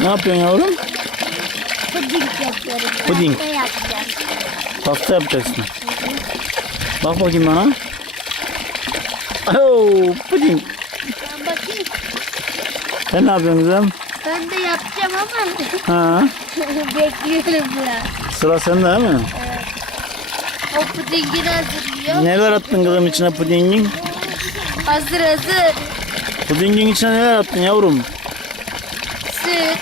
Ne yapıyorsun yavrum? Puding yapıyorum. Puding. Pasta yapacağım. Pasta yapacaksın. Bak bakayım bana. Oo, puding. Ben bakayım. Sen ne yapıyorsun kızım? Ben de yapacağım ama Ha, bekliyorum biraz. sıra sende değil mi? O pudingini hazırlıyor. Neler attın kızım içine pudingin? Hazır hazır. Pudingin içine neler attın yavrum? Süt,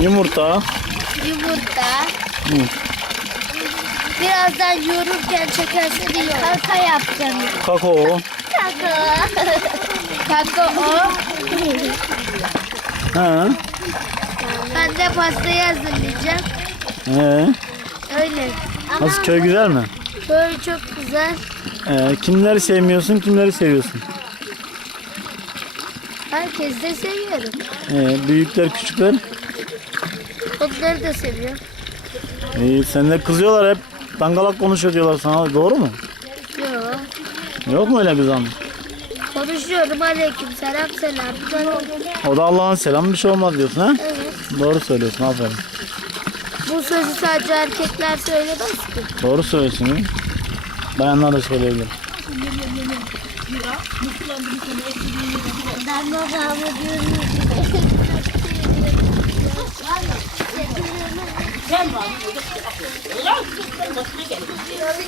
Yumurta. yumurta. Hı. Birazdan yoğururken çekersen iyi olur. Kaka yapacağım. Kakao. Kaka. Kakao. Ha. Ben de pastayı hazırlayacağım. Ee, Öyle. nasıl köy güzel mi? Böyle çok güzel. Ee, kimleri sevmiyorsun, kimleri seviyorsun? Herkes de seviyorum. Ee, büyükler, küçükler. Onları da seviyorum. Ee, senden kızıyorlar hep. Dangalak konuşuyor diyorlar sana. Doğru mu? Yok. Yok mu öyle bir zaman? Konuşuyorum aleyküm selam selam. O da Allah'ın selamı bir şey olmaz diyorsun ha? Evet. Doğru söylüyorsun aferin. Bu sözü sadece erkekler söylemez ki. Doğru söylüyorsun. ya. Bayanlar da söyleyebilir. Ben babamı diyorum.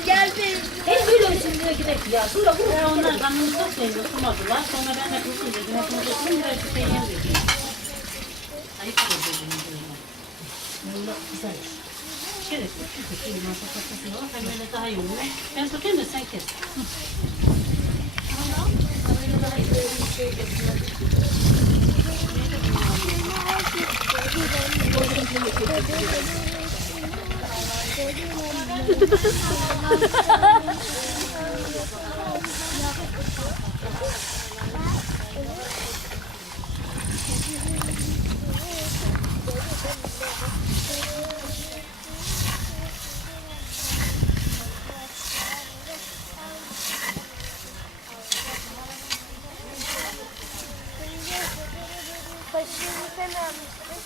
Gelmeyin. Hep böyle şimdi gidelim ya. Sonra bu ya onlar kanını çok seviyor. Tutmadılar. Sonra ben de kursun dedim. Hepimiz oturun biraz bir şey yemedik. Ayıp dedim. Valla güzel. Şeref. Şu kuşu masa tatlısı var. Hem öyle daha iyi olur. Ben tutayım da sen kes. Başını sen almışsın.